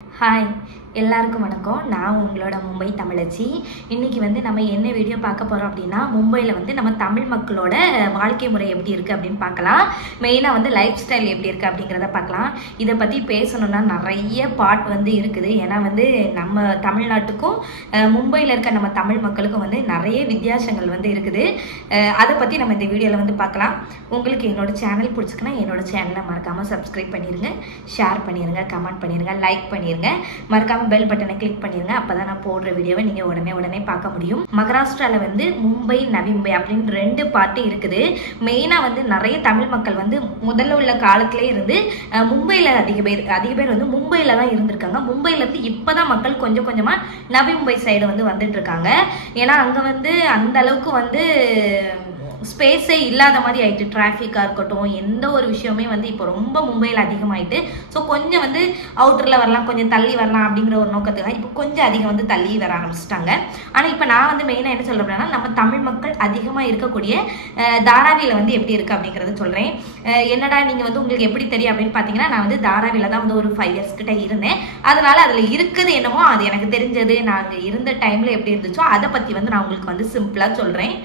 Hi எல்லாருக்கும் வணக்கம். நான் உங்களோட மும்பை தமிழச்சி. இன்றைக்கி நம்ம என்ன வீடியோ பார்க்க போகிறோம் அப்படின்னா, மும்பையில் நம்ம தமிழ் மக்களோட வாழ்க்கை முறை எப்படி இருக்குது அப்படின்னு பார்க்கலாம். மெயினாக லைஃப் ஸ்டைல் எப்படி இருக்குது அப்படிங்கிறத பார்க்கலாம். இதை பற்றி பேசணுன்னா நிறைய பார்ட் இருக்குது. ஏன்னா நம்ம தமிழ்நாட்டுக்கும் மும்பையில் இருக்க நம்ம தமிழ் மக்களுக்கும் நிறைய வித்தியாசங்கள் இருக்குது. அதை பற்றி நம்ம இந்த வீடியோவில் பார்க்கலாம். உங்களுக்கு என்னோட சேனல் பிடிச்சிக்குன்னா என்னோட சேனலை மறக்காமல் சப்ஸ்கிரைப் பண்ணிடுங்க, ஷேர் பண்ணிடுங்க, கமெண்ட் பண்ணிடுங்க, லைக் பண்ணிடுங்க, மறக்காம பெல் பட்டனை கிளிக் பண்ணிருங்க. அப்பதான் நான் போடுற வீடியோவை நீங்க உடனே பார்க்க முடியும். மகாராஷ்டிரால மும்பை நவி மும்பை அப்படின்னு ரெண்டு பார்ட்டி இருக்குது. மெயினா நிறைய தமிழ் மக்கள் முதல்ல உள்ள காலத்திலே இருந்து மும்பையில அதிக பேர் மும்பையில தான் இருந்திருக்காங்க. மும்பையில இருந்து இப்பதான் மக்கள் கொஞ்சம் கொஞ்சமா நவி மும்பை சைடு வந்துட்டு இருக்காங்க. ஏன்னா அங்க அந்த அளவுக்கு ஸ்பேஸே இல்லாத மாதிரி ஆயிட்டு. டிராஃபிக்காக இருக்கட்டும், எந்த ஒரு விஷயமே இப்போ ரொம்ப மும்பையில் அதிகமாயிட்டு. ஸோ கொஞ்சம் அவுட்டரில் வரலாம், கொஞ்சம் தள்ளி வரலாம் அப்படிங்கிற ஒரு நோக்கத்துக்காக இப்போ கொஞ்சம் அதிகம் தள்ளி வர ஆரம்பிச்சிட்டாங்க. ஆனால் இப்போ நான் மெயினாக என்ன சொல்கிறேன்னா, நம்ம தமிழ் மக்கள் அதிகமாக இருக்கக்கூடிய தாராவியில் எப்படி இருக்குது அப்படிங்கிறத சொல்கிறேன். என்னடா நீங்கள் உங்களுக்கு எப்படி தெரியும் அப்படின்னு பார்த்தீங்கன்னா, நான் தாராவியில் தான் ஒரு 5 years கிட்ட இருந்தேன். அதனால அதில் இருக்குது என்னமோ அது எனக்கு தெரிஞ்சது, நாங்கள் இருந்த டைமில் எப்படி இருந்துச்சோ அதை பற்றி நான் உங்களுக்கு சிம்பிளாக சொல்கிறேன்.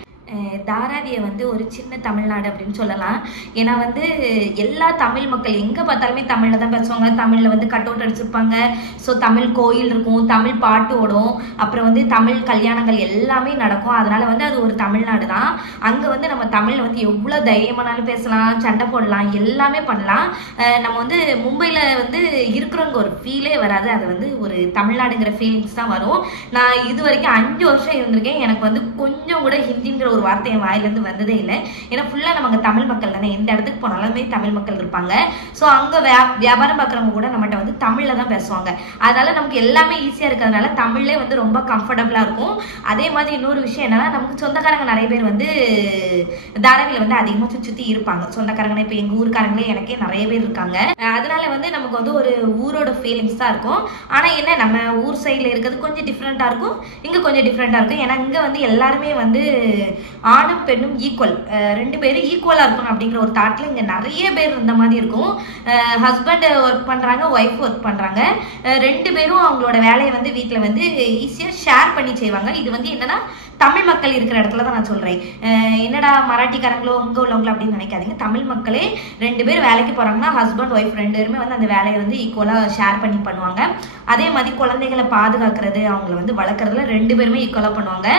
தாராவியை ஒரு சின்ன தமிழ்நாடு அப்படின்னு சொல்லலாம். ஏன்னா எல்லா தமிழ் மக்கள் எங்கே பார்த்தாலுமே தமிழில் தான் பேசுவாங்க. தமிழில் கட் அவுட் அடிச்சிருப்பாங்க. ஸோ தமிழ் கோயில் இருக்கும், தமிழ் பாட்டு ஓடும், அப்புறம் தமிழ் கல்யாணங்கள் எல்லாமே நடக்கும். அதனால அது ஒரு தமிழ்நாடு தான். அங்கே நம்ம தமிழில் எவ்வளோ தைரியமானாலும் பேசலாம், சண்டை போடலாம், எல்லாமே பண்ணலாம். நம்ம மும்பையில் இருக்கிறவங்க ஒரு ஃபீலே வராது. அது ஒரு தமிழ்நாடுங்கிற ஃபீலிங்ஸ் தான் வரும். நான் இது வரைக்கும் 5 வருஷம் இருந்திருக்கேன். எனக்கு கொஞ்சம் கூட ஹிந்திங்கிற ஒரு வார்த்தை என் வாயிலிருந்து வந்ததே இல்லை. ஏன்னா ஃபுல்லா நமக்கு தமிழ் மக்கள் தானே, எந்த இடத்துக்கு போனாலுமே தமிழ் மக்கள் இருப்பாங்க. ஸோ அங்க வியாபாரம் பார்க்குறவங்க கூட நம்மகிட்ட தமிழ்ல தான் பேசுவாங்க. அதனால நமக்கு எல்லாமே ஈஸியா இருக்கிறதுனால தமிழ்லே ரொம்ப கம்ஃபர்டபுளா இருக்கும். அதே மாதிரி இன்னொரு விஷயம் என்னன்னா, நமக்கு சொந்தக்காரங்க நிறைய பேர் தாராவியில அதிகமா சுத்தி இருப்பாங்க. சொந்தக்காரங்க இப்ப எங்க ஊருக்காரங்களே எனக்கே நிறைய பேர் இருக்காங்க. அதனால நமக்கு ஒரு ஊரோட ஃபீலிங்ஸ் தான் இருக்கும். ஆனா என்ன, நம்ம ஊர் சைட்ல இருக்கிறது கொஞ்சம் டிஃப்ரெண்டா இருக்கும், இங்க கொஞ்சம் டிஃப்ரெண்டா இருக்கும். ஏன்னா இங்க எல்லாருமே ஆணும் பெண்ணும் ஈக்குவல், 2 பேரும் ஈக்குவலா இருக்கணும் அப்படிங்கிற ஒரு தாட்ல இங்க நிறைய பேர் இருந்த மாதிரி இருக்கும். ஹஸ்பண்ட் ஒர்க் பண்றாங்க, ஒய்ஃப் ஒர்க் பண்றாங்க. 2 பேரும் அவங்களோட வேலையை வீட்டுல ஈஸியா ஷேர் பண்ணி செய்வாங்க. இது என்னன்னா தமிழ் மக்கள் இருக்கிற இடத்துல தான் நான் சொல்றேன். என்னடா மராட்டிக்காரங்களோ இங்க உள்ளவங்களோ அப்படின்னு நினைக்காதீங்க. தமிழ் மக்களே 2 பேர் வேலைக்கு போறாங்கன்னா ஹஸ்பண்ட் ஒய்ஃப் 2 பேருமே அந்த வேலையை ஈக்குவலா ஷேர் பண்ணி பண்ணுவாங்க. அதே மாதிரி குழந்தைகளை பாதுகாக்கிறது, அவங்களை வளர்க்குறதுல 2 பேருமே ஈக்குவலா பண்ணுவாங்க.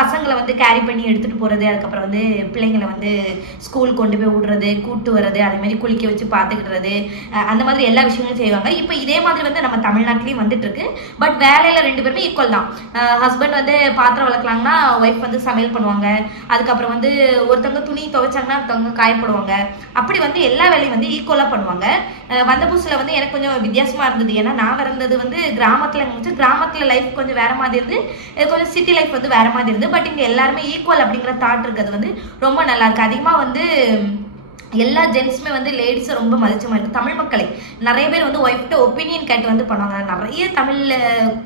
பசங்களை கேரி பண்ணி எடுத்துட்டு போறது, அதுக்கப்புறம் பிள்ளைங்களை ஸ்கூல் கொண்டு போய் விடுறது, கூட்டு வர்றது, அதே மாதிரி குளிக்க வச்சு பார்த்துக்கிடுறது, அந்த மாதிரி எல்லா விஷயங்களும் செய்வாங்க. இப்போ இதே மாதிரி நம்ம தமிழ்நாட்டிலையும் வந்துட்டு இருக்கு. பட் வேலையில 2 பேருமே ஈக்குவல் தான். ஹஸ்பண்ட் பாத்திரம் வளர்க்கலாங்கன்னா ஒய்ஃப் சமையல் பண்ணுவாங்க. அதுக்கப்புறம் ஒருத்தவங்க துணி துவைச்சாங்கன்னா ஒருத்தவங்க காயப்படுவாங்க. அப்படி எல்லா வேலையும் ஈக்குவலா பண்ணுவாங்க. வந்த புதுசுல எனக்கு கொஞ்சம் வித்தியாசமா இருந்தது. ஏன்னா நான் இருந்தது கிராமத்துல லைஃப் கொஞ்சம் வேற மாதிரி இருந்து, கொஞ்சம் சிட்டி லைஃப் வேற மாதிரி இருந்து. பட் இங்க எல்லாருமே ஈக்குவல் அப்படிங்கிற தாட் இருக்கிறது ரொம்ப நல்லா இருக்கு. அதிகமா எல்லா ஜென்ஸுமே லேடிஸை ரொம்ப மதிச்ச மாதிரி தமிழ் மக்களை நிறைய பேர் ஒய்ஃப்ட்ட ஒப்பீனியன் கேட்டு பண்ணுவாங்க. நிறைய தமிழ்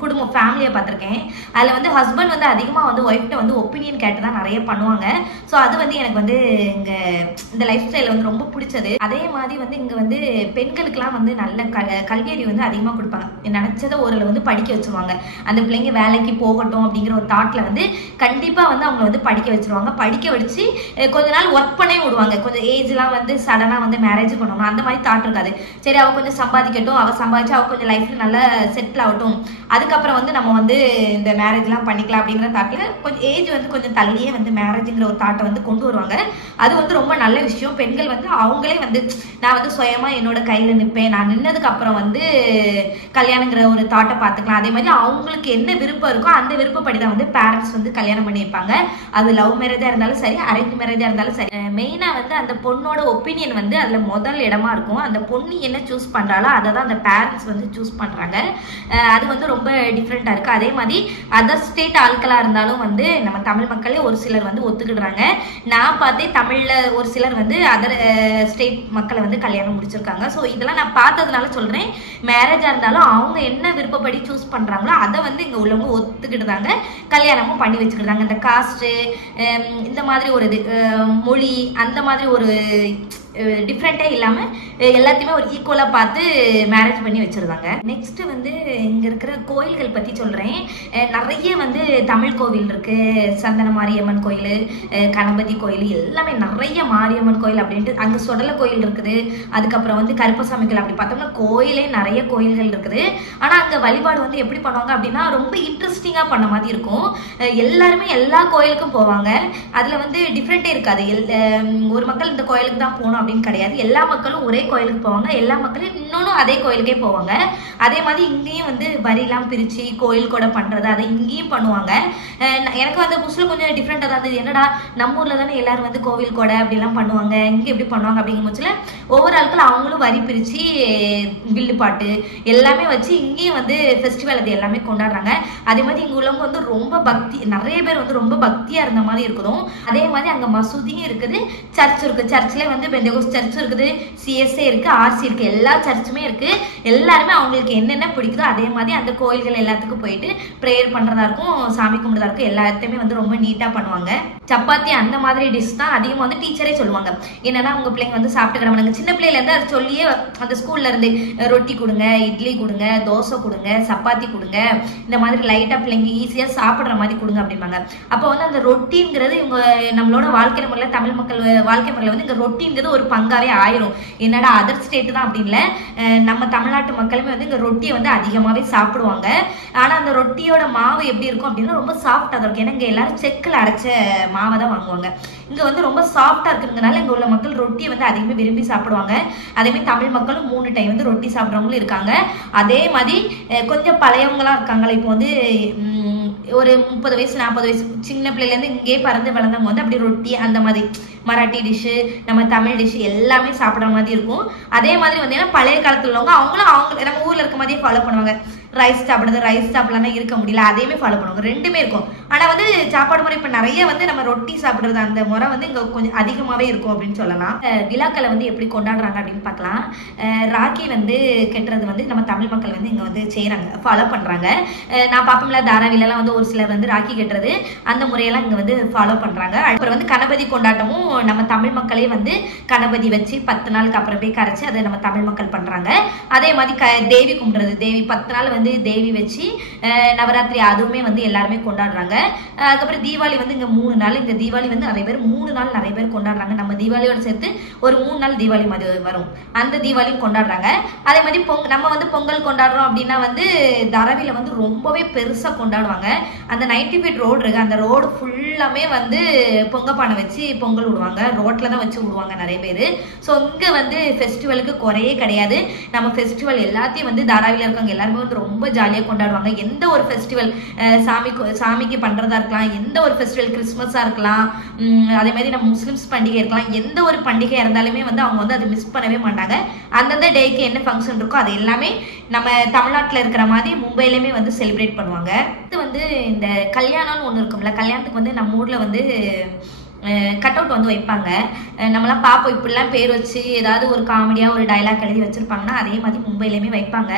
குடும்பம் ஃபேமிலியை பார்த்துருக்கேன். அதில் ஹஸ்பண்ட் அதிகமாக ஒய்ஃப்ட்ட ஒப்பீனியன் கேட்டு தான் நிறைய பண்ணுவாங்க. ஸோ அது எனக்கு இங்கே இந்த லைஃப் ஸ்டைலில் ரொம்ப பிடிச்சது. அதே மாதிரி இங்கே பெண்களுக்கெல்லாம் நல்ல கல்வியறிவு அதிகமாக கொடுப்பாங்க. நினச்சதை ஒரு படிக்க வச்சுருவாங்க. அந்த பிள்ளைங்க வேலைக்கு போகட்டும் அப்படிங்கிற ஒரு தாட்டில் கண்டிப்பாக அவங்க படிக்க வச்சுருவாங்க. படிக்க வச்சு கொஞ்ச நாள் ஒர்க் பண்ணே விடுவாங்க. கொஞ்சம் ஏஜ்லாம் சடனா மேரேஜ் பண்ணணும் அந்த மாதிரி தாட் இருக்காது. சரி அவ கொஞ்சம் சம்பாதிக்கட்டும், அவ சம்பாதிச்சு அவ கொஞ்சம் லைஃப்ல நல்லா செட்டில் ஆகட்டும், அதுக்கப்புறம் நம்ம இந்த மேரேஜ் எல்லாம் பண்ணிக்கலாம் அப்படிங்கிற தாட்ல கொஞ்சம் ஏஜ் கொஞ்சம் தள்ளியே மேரேஜ்ங்கிற ஒரு தாட்டை கொண்டு வருவாங்க. அது ரொம்ப நல்ல விஷயம். பெண்கள் அவங்களே நான் சுயமா என்னோட கையில நிற்பேன், நான் நின்னதுக்கு அப்புறம் கல்யாணங்கிற ஒரு தாட்டை பார்த்துக்கலாம். அதே மாதிரி அவங்களுக்கு என்ன விருப்பம் இருக்கோ அந்த விருப்பப்படிதான் பேரண்ட்ஸ் கல்யாணம் பண்ணி வைப்பாங்க. அது லவ் மேரேஜா இருந்தாலும் சரி, அரேஞ்ச் மேரேஜா இருந்தாலும் சரி. மெயினா அந்த பொண்ணோட ஒப்பீனியன் அதுல முதல் இடமா இருக்கும். அந்த பொண்ணு என்ன சூஸ் பண்றாளோ அதை தான் அந்த பேரண்ட்ஸ் சூஸ் பண்றாங்க. அது ரொம்ப டிஃப்ரெண்டா இருக்கு. அதே மாதிரி அதர் ஸ்டேட் ஆட்களா இருந்தாலும் நம்ம தமிழ் மக்களே ஒரு சிலர் ஒத்துக்கிடுறாங்க. நான் பார்த்தேன் தமிழ்ல ஒரு சிலர் அதர் ஸ்டேட் மக்களை கல்யாணம் முடிச்சிருக்காங்க. ஸோ இதெல்லாம் நான் பார்த்ததுனால சொல்றேன். மேரேஜா இருந்தாலும் அவங்க என்ன விருப்பப்படி சூஸ் பண்றாங்களோ அதை இங்க உள்ளவங்க ஒத்துக்கிடுறாங்க, கல்யாணமும் பண்ணி வச்சுக்கிடுறாங்க. இந்த காஸ்ட் இந்த மாதிரி ஒரு இது மொழி அந்த மாதிரி ஒரு டிஃப்ரெண்ட்டே இல்லாமல் எல்லாத்தையுமே ஒரு ஈக்குவலாக பார்த்து மேரேஜ் பண்ணி வச்சுருந்தாங்க. நெக்ஸ்ட்டு வந்து இங்கே இருக்கிற கோயில்கள் பற்றி சொல்கிறேன். நிறைய வந்து தமிழ் கோவில் இருக்குது. சந்தன மாரியம்மன் கோயில், கணபதி கோயில், எல்லாமே நிறைய மாரியம்மன் கோயில் அப்படின்ட்டு அங்கே சுடலை கோயில் இருக்குது. அதுக்கப்புறம் வந்து கருப்பசாமி கோயில், அப்படி பார்த்தோம்னா கோயிலே நிறைய கோயில்கள் இருக்குது. ஆனால் அங்கே வழிபாடு வந்து எப்படி பண்ணுவாங்க அப்படின்னா ரொம்ப இன்ட்ரெஸ்டிங்காக பண்ண மாதிரி இருக்கும். எல்லாருமே எல்லா கோயிலுக்கும் போவாங்க. அதில் வந்து டிஃப்ரெண்ட்டே இருக்காது. ஒரு மக்கள் இந்த கோயிலுக்கு தான் போகணும் அப்படின்னு கிடையாது. எல்லா மக்களும் ஒரே கோயிலுக்கு போவாங்க. எல்லா மக்களும் இன்னொன்னும் அதே கோயிலுக்கே போவாங்க. அதே மாதிரி இங்கேயும் வந்து வரிலாம் பிரித்து கோயில் கூட பண்ணுறது அதை இங்கேயும் பண்ணுவாங்க. எனக்கு வந்து புதுசில் கொஞ்சம் டிஃப்ரெண்ட்டாக தான் இருந்தது. என்னடா நம்ம ஊரில் தானே எல்லாரும் வந்து கோவில் கூட அப்படிலாம் பண்ணுவாங்க, இங்கே எப்படி பண்ணுவாங்க அப்படிங்கும் பட்சத்தில் ஒவ்வொரு ஆட்களும் அவங்களும் வரி பிரித்து வில்லுப்பாட்டு எல்லாமே வச்சு இங்கேயும் வந்து ஃபெஸ்டிவல் அது எல்லாமே கொண்டாடுறாங்க. அதே மாதிரி இங்கே உள்ளவங்க வந்து ரொம்ப பக்தி, நிறைய பேர் வந்து ரொம்ப பக்தியாக இருந்த மாதிரி இருக்கணும். அதே மாதிரி அங்கே மசூதியும் இருக்குது, சர்ச் இருக்குது. சர்ச்சில் வந்து பெந்தகோஸ்ட் சர்ச் இருக்குது, சிஎஸ்ஏ இருக்குது, ஆர்சி இருக்குது, எல்லா சர்ச்சுமே இருக்குது. எல்லாருமே அவங்களுக்கு என்னென்ன பிடிக்குதோ அதே மாதிரி அந்த கோயில்கள் எல்லாத்துக்கும் போயிட்டு ப்ரேயர் பண்ணுறதா இருக்கும், சாமி கும்பிட்றதா இருக்கும். எல்லாத்தையுமே வந்து ரொம்ப நீட்டாக பண்ணுவாங்க. சப்பாத்தி அந்த மாதிரி டிஷ் தான் அதிகமாக வந்து டீச்சரே சொல்லுவாங்க. என்னன்னா உங்கள் பிள்ளைங்க வந்து சாப்பிட்டுக்கிடமாங்க. சின்ன பிள்ளையிலேருந்து அதை சொல்லியே அந்த ஸ்கூல்ல இருந்து ரொட்டி கொடுங்க, இட்லி கொடுங்க, தோசை கொடுங்க, சப்பாத்தி கொடுங்க, இந்த மாதிரி லைட்டாக பிள்ளைங்க ஈஸியாக சாப்பிட்ற மாதிரி கொடுங்க அப்படிம்பாங்க. அப்போ வந்து அந்த ரொட்டிங்கிறது இவங்க நம்மளோட வாழ்க்கை முறையில், தமிழ் மக்கள் வாழ்க்கை முறையில் வந்து இந்த ரொட்டிங்கிறது ஒரு பங்காவே ஆயிரும். என்னடா அதர் ஸ்டேட்டு தான் அப்படின்னு இல்லை, நம்ம தமிழ்நாட்டு மக்களுமே வந்து இந்த ரொட்டியை வந்து அதிகமாகவே சாப்பிடுவாங்க. ஆனால் அந்த ரொட்டியோட மாவு எப்படி இருக்கும் அப்படின்னா ரொம்ப சாஃப்டாக தான் இருக்கும். ஏன்னா இங்கே எல்லாரும் செக்கில் அரைச்ச மாவை தான் வாங்குவாங்க. இங்கே வந்து ரொம்ப சாஃப்டாக இருக்கிறதுனால இங்கே உள்ள மக்கள் ரொட்டியை வந்து அதிகமாக விரும்பி சாப்பிடுவாங்க. அதேமாதிரி தமிழ் மக்களும் 3 டைம் வந்து ரொட்டி சாப்பிட்றவங்களும் இருக்காங்க. அதே மாதிரி கொஞ்சம் பழையவங்களாம் இருக்காங்களே, இப்போ வந்து ஒரு 30 வயசு 40 வயசு சின்ன பிள்ளைலேருந்து இங்கே பறந்து வளர்ந்தவங்க வந்து அப்படி ரொட்டி அந்த மாதிரி மராட்டி டிஷ்ஷு, நம்ம தமிழ் டிஷ்ஷு எல்லாமே சாப்பிட்ற மாதிரி இருக்கும். அதே மாதிரி வந்து ஏன்னா பழைய காலத்தில் உள்ளவங்க அவங்களும் அவங்க நம்ம ஊரில் இருக்க மாதிரியே ஃபாலோ பண்ணுவாங்க. ரைஸ் சாப்பிடுறது, ரைஸ் சாப்பிடலாம்னா இருக்க முடியல, அதையுமே ஃபாலோ பண்ணுவாங்க. ரெண்டுமே இருக்கும். ஆனால் வந்து சாப்பாடு முறை இப்போ நிறைய வந்து நம்ம ரொட்டி சாப்பிட்றது அந்த முறை வந்து இங்கே கொஞ்சம் அதிகமாகவே இருக்கும் அப்படின்னு சொல்லலாம். விழாக்களை வந்து எப்படி கொண்டாடுறாங்க அப்படின்னு பார்க்கலாம். ராக்கி வந்து கட்டுறது வந்து நம்ம தமிழ் மக்கள் வந்து இங்கே வந்து செய்கிறாங்க, ஃபாலோ பண்ணுறாங்க. நான் பார்ப்போம்ல தாராவிலலாம் வந்து ஒரு சிலர் வந்து ராக்கி கட்டுறது அந்த முறையெல்லாம் இங்கே வந்து ஃபாலோ பண்ணுறாங்க. அப்புறம் வந்து கணபதி கொண்டாட்டமும் நம்ம தமிழ் மக்களே வந்து கணபதி வச்சு 10 நாளுக்கு அப்புறம் போய் கரைச்சி அதை நம்ம தமிழ் மக்கள் பண்ணுறாங்க. அதே மாதிரி தேவி கும்பிட்றது, தேவி 10 நாள் வந்து தேவி வச்சு நவராத்திரி அதுவுமே வந்து எல்லாருமே கொண்டாடுறாங்க. அதுக்கப்புறம் தீபாவளி வந்து இங்கே 3 நாள். இந்த தீபாவளி வந்து நிறைய பேர் 3 நாள் நிறைய பேர் கொண்டாடுறாங்க. நம்ம தீபாவளியோட சேர்த்து ஒரு 3 நாள் தீபாவளி மாதிரி வரும், அந்த தீபாவளியும் கொண்டாடுறாங்க. அதே மாதிரி நம்ம வந்து பொங்கல் கொண்டாடுறோம் அப்படின்னா வந்து தரவில வந்து ரொம்பவே பெருசாக கொண்டாடுவாங்க. அந்த 90 feet ரோடு இருக்கு, அந்த ரோடு ஃபுல்லாமே வந்து பொங்கப்பானை வச்சு பொங்கல் விடுவாங்க. ரோட்டில் தான் வச்சு விடுவாங்க நிறைய பேர். ஸோ இங்கே வந்து ஃபெஸ்டிவலுக்கு குறையே கிடையாது. நம்ம ஃபெஸ்டிவல் எல்லாத்தையும் வந்து தாராவில இருக்கவங்க எல்லாருமே வந்து ரொம்ப ஜாலியாக கொண்டாடுவாங்க. எந்த ஒரு ஃபெஸ்டிவல் சாமிக்கு பண்ணுறதா இருக்கலாம், எந்த ஒரு ஃபெஸ்டிவல் கிறிஸ்மஸாக இருக்கலாம், அதே மாதிரி நம்ம முஸ்லிம்ஸ் பண்டிகை இருக்கலாம், எந்த ஒரு பண்டிகை இருந்தாலுமே வந்து அவங்க வந்து அதை மிஸ் பண்ணவே மாட்டாங்க. அந்தந்த டேக்கு என்ன ஃபங்க்ஷன் இருக்கோ அது எல்லாமே நம்ம தமிழ்நாட்டில் இருக்கிற மாதிரி மும்பையிலுமே வந்து செலிப்ரேட் பண்ணுவாங்க. இது வந்து இந்த கல்யாணம்னு ஒன்று இருக்கும்ல, கல்யாணத்துக்கு வந்து நம்ம ஊரில் வந்து கட் அவுட் வந்து வைப்பாங்க. நம்மளாம் பார்ப்போம், இப்படிலாம் பேர் வச்சு ஏதாவது ஒரு காமெடியாக ஒரு டைலாக் எழுதி வச்சுருப்பாங்கன்னா அதே மாதிரி மும்பையிலையுமே வைப்பாங்க.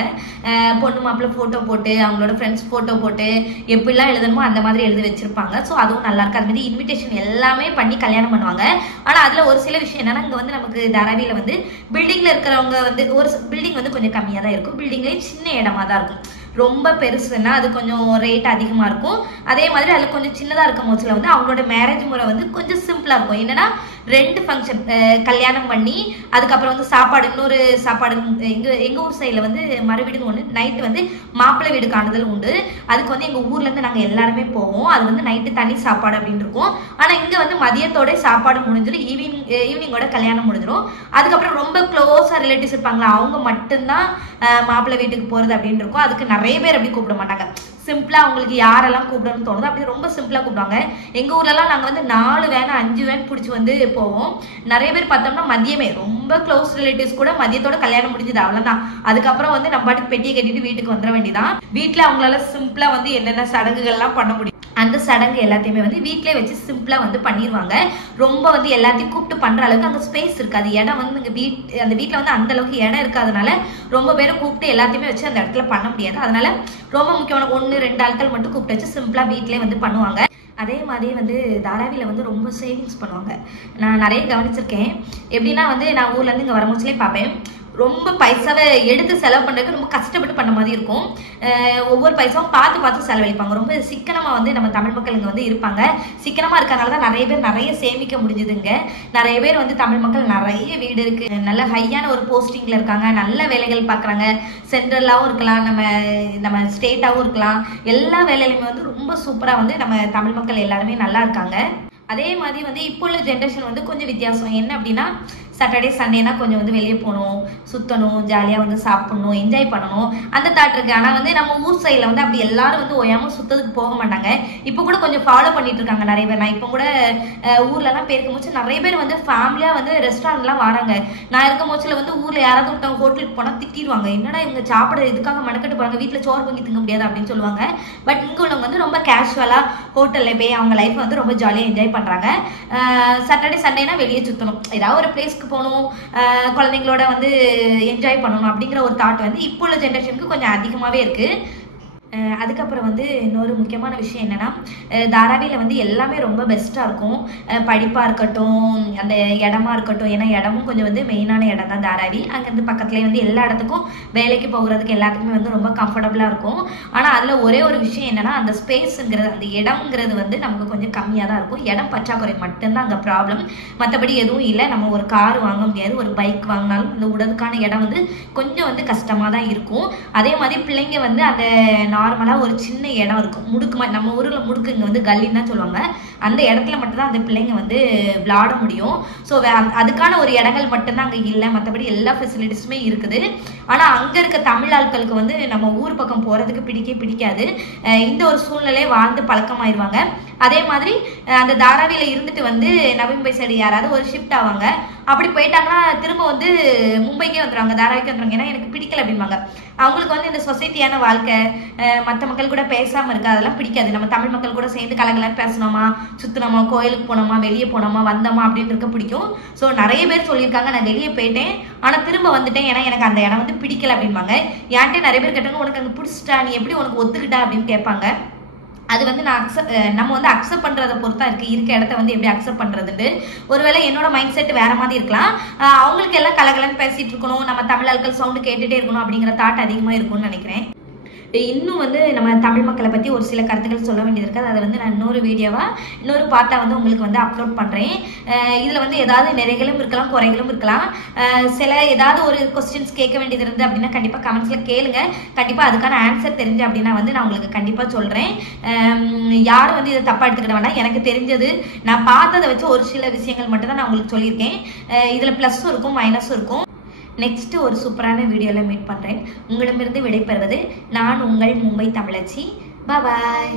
பொண்ணு மாப்பிள்ளை ஃபோட்டோ போட்டு அவங்களோட ஃப்ரெண்ட்ஸ் ஃபோட்டோ போட்டு எப்படிலாம் எழுதணுமோ அந்த மாதிரி எழுதி வச்சுருப்பாங்க. ஸோ அதுவும் நல்லாயிருக்கு. அது மாதிரி இன்விடேஷன் எல்லாமே பண்ணி கல்யாணம் பண்ணுவாங்க. ஆனால் அதில் ஒரு சில விஷயம் என்னென்னா, இங்கே வந்து நமக்கு தாராவியில் வந்து பில்டிங்கில் இருக்கிறவங்க வந்து ஒரு பில்டிங் வந்து கொஞ்சம் கம்மியாக தான் இருக்கும், பில்டிங்லேயே சின்ன இடமா தான் இருக்கும். ரொம்ப பெருசுன்னா அது கொஞ்சம் ரேட் அதிகமாக இருக்கும். அதே மாதிரி அதில் கொஞ்சம் சின்னதாக இருக்கும் போச்சில் வந்து அவங்களோட மேரேஜ் முறை வந்து கொஞ்சம் சிம்பிளாக இருக்கும். என்னென்னா 2 ஃபங்க்ஷன் கல்யாணம் பண்ணி அதுக்கப்புறம் வந்து சாப்பாடு, இன்னொரு சாப்பாடு எங்கள் ஊர் சைடில் வந்து மறுவீடுன்னு ஒன்று நைட்டு வந்து மாப்பிள்ளை வீடு காணுதல் உண்டு. அதுக்கு வந்து எங்கள் ஊர்லேருந்து நாங்கள் எல்லாருமே போவோம். அது வந்து நைட்டு தனி சாப்பாடு அப்படின்னு இருக்கும். ஆனால் இங்கே வந்து மதியத்தோட சாப்பாடு முடிஞ்சிடும், ஈவினிங்கோட கல்யாணம் முடிஞ்சிடும். அதுக்கப்புறம் ரொம்ப க்ளோஸாக ரிலேட்டிவ்ஸ் இருப்பாங்களா அவங்க மட்டும்தான் மாப்பிள்ளை வீட்டுக்கு போகிறது அப்படின்னு இருக்கும். அதுக்கு நிறைய பேர் அப்படி கூப்பிட மாட்டாங்க. சிம்பிளாக அவங்களுக்கு யாரெல்லாம் கூப்பிடணும்னு தோணுதோ அப்படி ரொம்ப சிம்பிளாக கூப்பிடுவாங்க. எங்கள் ஊர்லலாம் நாங்கள் வந்து 4 வேன் 5 வேன் பிடிச்சி வந்து போவோம். நிறைய பேர் பார்த்தோம்னா மதியமே ரொம்ப க்ளோஸ் ரிலேட்டிவ்ஸ் கூட மதியத்தோட கல்யாணம் முடிஞ்சது, அவ்வளோதான். அதுக்கப்புறம் வந்து நம்ம பாட்டுக்கு பெட்டியை கட்டிட்டு வீட்டுக்கு வந்துட வேண்டியதான். வீட்டில் அவங்களால சிம்பிளாக வந்து என்னென்ன சடங்குகள்லாம் பண்ண முடியும் அந்த சடங்கு எல்லாத்தையுமே வந்து வீட்டிலே வச்சு சிம்பிளாக வந்து பண்ணிடுவாங்க. ரொம்ப வந்து எல்லாத்தையும் கூப்பிட்டு பண்ணுற அளவுக்கு அங்கே ஸ்பேஸ் இருக்காது. இடம் வந்து இங்கே அந்த வீட்டில் வந்து அந்த அளவுக்கு இடம் இருக்காதனால ரொம்ப பேரை கூப்பிட்டு எல்லாத்தையுமே வச்சு அந்த இடத்துல பண்ண முடியாது. அதனால ரொம்ப முக்கியமான 1-2 ஆட்கள் மட்டும் கூப்பிட்டு வச்சு சிம்பிளாக வீட்டிலே வந்து பண்ணுவாங்க. அதே மாதிரி வந்து தாராவியில் வந்து ரொம்ப சேவிங்ஸ் பண்ணுவாங்க. நான் நிறைய கவனிச்சிருக்கேன். எப்படின்னா வந்து நான் ஊர்லேருந்து இங்கே வரும்போதுலேயே பார்ப்பேன், ரொம்ப பைசாவை எடுத்து செலவு பண்ணுறதுக்கு ரொம்ப கஷ்டப்பட்டு பண்ண மாதிரி இருக்கும். ஒவ்வொரு பைசாவும் பார்த்து பார்த்து செலவழிப்பாங்க. ரொம்ப சிக்கனமாக வந்து நம்ம தமிழ் மக்கள் இங்கே வந்து இருப்பாங்க. சிக்கனமாக இருக்கிறனால தான் நிறைய பேர் நிறைய சேமிக்க முடிஞ்சுதுங்க. நிறைய பேர் வந்து தமிழ் மக்கள் நிறைய வீடு இருக்குது, நல்ல ஹையான ஒரு போஸ்டிங்கில் இருக்காங்க, நல்ல வேலைகள் பார்க்குறாங்க. சென்ட்ரலாகவும் இருக்கலாம், நம்ம ஸ்டேட்டாகவும் இருக்கலாம். எல்லா வேலையிலுமே வந்து ரொம்ப சூப்பராக வந்து நம்ம தமிழ் மக்கள் எல்லாருமே நல்லா இருக்காங்க. அதே மாதிரி வந்து இப்போ உள்ள ஜென்ரேஷன் வந்து கொஞ்சம் வித்தியாசம். என்ன அப்படின்னா சாட்டர்டே சண்டேனா கொஞ்சம் வந்து வெளியே போகணும், சுற்றணும், ஜாலியாக வந்து சாப்பிடணும், என்ஜாய் பண்ணணும், அந்த தாட் இருக்குது. ஆனால் வந்து நம்ம ஊர் சைடில் வந்து அப்படி எல்லாரும் வந்து ஓயாமல் சுற்றதுக்கு போக மாட்டாங்க. இப்போ கூட கொஞ்சம் ஃபாலோ பண்ணிட்டு இருக்காங்க நிறைய பேர். நான் இப்போ கூட ஊர்லலாம் போயிருக்கும் போச்சு நிறைய பேர் வந்து ஃபேமிலியாக வந்து ரெஸ்டாரண்ட்லாம் வராங்க. நான் இருக்கும் போச்சில் வந்து ஊரில் யாராவது ஒருத்தவங்க ஹோட்டலுக்கு போனால் திட்டிடுவாங்க, என்னடா இவங்க சாப்பிட இதுக்காக மெனக்கட்டு போகிறாங்க, வீட்டில் சோறு பொங்கி திங்க முடியாது அப்படின்னு சொல்லுவாங்க. பட் இங்கே உள்ளவங்க வந்து ரொம்ப கேஷுவலாக ஹோட்டலில் போய் அவங்க லைஃப்பை வந்து ரொம்ப ஜாலியாக என்ஜாய் பண்ணுறாங்க. சாட்டர்டே சண்டேனா வெளியே சுற்றணும், ஏதாவது ஒரு பிளேஸ்க்கு போகணும், குழந்தைங்களோட வந்து என்ஜாய் பண்ணணும் அப்படிங்கிற ஒரு தாட் வந்து இப்போ உள்ள ஜென்ரேஷனுக்கு கொஞ்சம் அதிகமாகவே இருக்குது. அதுக்கப்புறம் வந்து இன்னொரு முக்கியமான விஷயம் என்னென்னா, தாராவியில் வந்து எல்லாமே ரொம்ப பெஸ்ட்டாக இருக்கும். படிப்பாக இருக்கட்டும், அந்த இடமா இருக்கட்டும். ஏன்னா இடமும் கொஞ்சம் வந்து மெயினான இடம் தான் தாராவி. அங்கேருந்து பக்கத்துலேயே வந்து எல்லா இடத்துக்கும் வேலைக்கு போகிறதுக்கு எல்லாத்துக்குமே வந்து ரொம்ப கம்ஃபர்டபுளாக இருக்கும். ஆனால் அதில் ஒரே ஒரு விஷயம் என்னென்னா, அந்த ஸ்பேஸுங்கிறது, அந்த இடம்ங்கிறது வந்து நமக்கு கொஞ்சம் கம்மியாக தான் இருக்கும். இடம் பற்றாக்குறை மட்டும்தான் அங்கே ப்ராப்ளம். மற்றபடி எதுவும் இல்லை. நம்ம ஒரு கார் வாங்க முடியாது, ஒரு பைக் வாங்கினாலும் இந்த உடலுக்கான இடம் வந்து கொஞ்சம் வந்து கஷ்டமாக தான் இருக்கும். அதே மாதிரி பிள்ளைங்க வந்து அந்த நார்மலாக ஒரு சின்ன இடம் இருக்கும், முடுக்கு மாதிரி. நம்ம ஊரில் முடுக்கு, இங்கே வந்து கல்லின்னு தான் சொல்லுவாங்க. அந்த இடத்துல மட்டும்தான் அந்த பிள்ளைங்க வந்து விளையாட முடியும். ஸோ அதுக்கான ஒரு இடங்கள் மட்டும்தான் அங்கே இல்லை. மற்றபடி எல்லா ஃபெசிலிட்டிஸுமே இருக்குது. ஆனால் அங்கே இருக்க தமிழ் ஆட்களுக்கு வந்து நம்ம ஊர் பக்கம் போகிறதுக்கு பிடிக்காது. இந்த ஒரு சூழ்நிலையை வாழ்ந்து பழக்கமாயிருவாங்க. அதே மாதிரி அந்த தாராவியில் இருந்துட்டு வந்து நவி மும்பை சைடு யாராவது ஒரு ஷிஃப்ட் ஆவாங்க. அப்படி போயிட்டாங்கன்னா திரும்ப வந்து மும்பைக்கே வந்துடுவாங்க, தாராவிக்கு வந்துடுவாங்க. ஏன்னா எனக்கு பிடிக்கல அப்படிம்பாங்க. அவங்களுக்கு வந்து இந்த சொசைட்டியான வாழ்க்கை, மற்ற மக்கள் கூட பேசாமல் இருக்க, அதெல்லாம் பிடிக்காது. நம்ம தமிழ் மக்கள் கூட சேர்ந்து கலகலன்னு பேசணுமா, சுற்றினோமா, கோயிலுக்கு போனோமா, வெளியே போனோமா, வந்தோமா அப்படின்னு இருக்க பிடிக்கும். ஸோ நிறைய பேர் சொல்லியிருக்காங்க, நான் வெளியே போயிட்டேன் ஆனால் திரும்ப வந்துட்டேன், ஏன்னா எனக்கு அந்த இடம் வந்து பிடிக்கல அப்படிம்பாங்க. ஏன்ட்டே நிறைய பேர் கேட்டாங்க, உனக்கு அங்கே பிடிச்சிட்டா, நீ எப்படி உனக்கு ஒத்துக்கிட்டா அப்படின்னு கேட்பாங்க. அது வந்து நம்ம வந்து அக்செப்ட் பண்ணுறதை பொறுத்தா இருக்குது, இருக்க இடத்த வந்து எப்படி அக்செப்ட் பண்ணுறதுன்னு. ஒருவேளை என்னோட மைண்ட் செட் வேறு மாதிரி இருக்கலாம். அவங்களுக்கு எல்லாம் கலகலன்னு பேசிகிட்டு இருக்கணும், நம்ம தமிழ் ஆட்கள் சவுண்டு கேட்டுகிட்டே இருக்கணும் அப்படிங்கிற தாட் அதிகமாக இருக்கும்னு நினைக்கிறேன். இன்னும் வந்து நம்ம தமிழ் மக்களை பற்றி ஒரு சில கருத்துக்கள் சொல்ல வேண்டியது இருக்குது. அதை வந்து நான் இன்னொரு பார்ட்டாக வந்து உங்களுக்கு வந்து அப்லோட் பண்ணுறேன். இதில் வந்து ஏதாவது நிறைகளும் இருக்கலாம், குறைகளும் இருக்கலாம். சில ஏதாவது ஒரு கொஸ்டின்ஸ் கேட்க வேண்டியது இருந்து அப்படின்னா கண்டிப்பாக கமெண்ட்ஸில் கேளுங்க. கண்டிப்பாக அதுக்கான ஆன்சர் தெரிஞ்சு அப்படின்னா வந்து நான் உங்களுக்கு கண்டிப்பாக சொல்கிறேன். யாரும் வந்து இதை தப்பாக எடுத்துக்கிட வேண்டாம். எனக்கு தெரிஞ்சது, நான் பார்த்ததை வச்சு ஒரு சில விஷயங்கள் மட்டும்தான் நான் உங்களுக்கு சொல்லியிருக்கேன். இதில் ப்ளஸ்ஸும் இருக்கும், மைனஸும் இருக்கும். நெக்ஸ்ட்டு ஒரு சூப்பரான வீடியோவில் மீட் பண்ணுறேன். உங்களிடமிருந்து விடைபெறுவது நான் உங்கள் மும்பை தமிழச்சி. பாய்.